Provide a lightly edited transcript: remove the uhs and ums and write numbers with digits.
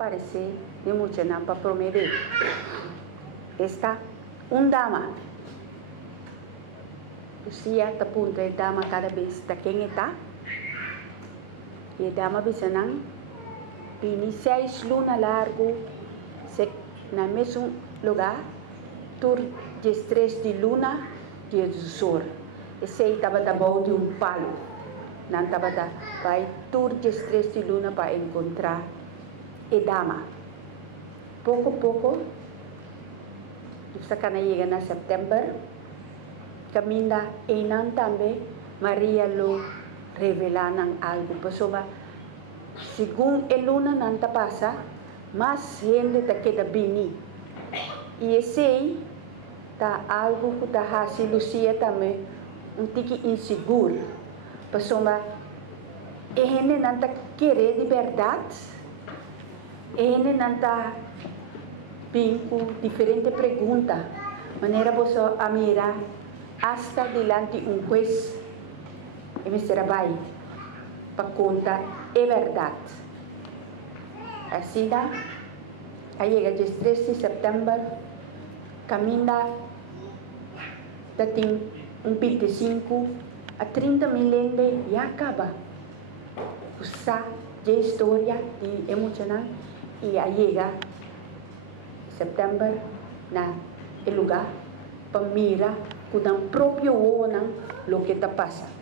aparecer de mucha para prometer. Está dama. Lucia está punta de dama cada vez está quem está. E a dama bisanang pini 6 luna largo na mesmo lugar tur de 3 de luna de sol. Esse aí estava da boa de palo. Não estava da vai tur de 3 de luna para encontrar a dama. Pouco a pouco, está chega na setembro, caminha e não também Maria lo revelan algo. Pessoa, segundo a luna não está passa, mas gente está queda bini. E esse aí tá algo que está se Lucia também tique inseguro. Pessoa, e gente não está querer de verdade, e gente não está com diferentes perguntas. Maneira você a mirar hasta diante juez e me trabalho para contar a verdade. Assim, aí chega dia 3 de setembro, caminha tem 25 a 30 milênios e acaba. Usar a história e emocional e aí chega setembro na lugar para mirar com o próprio olho o que está passando.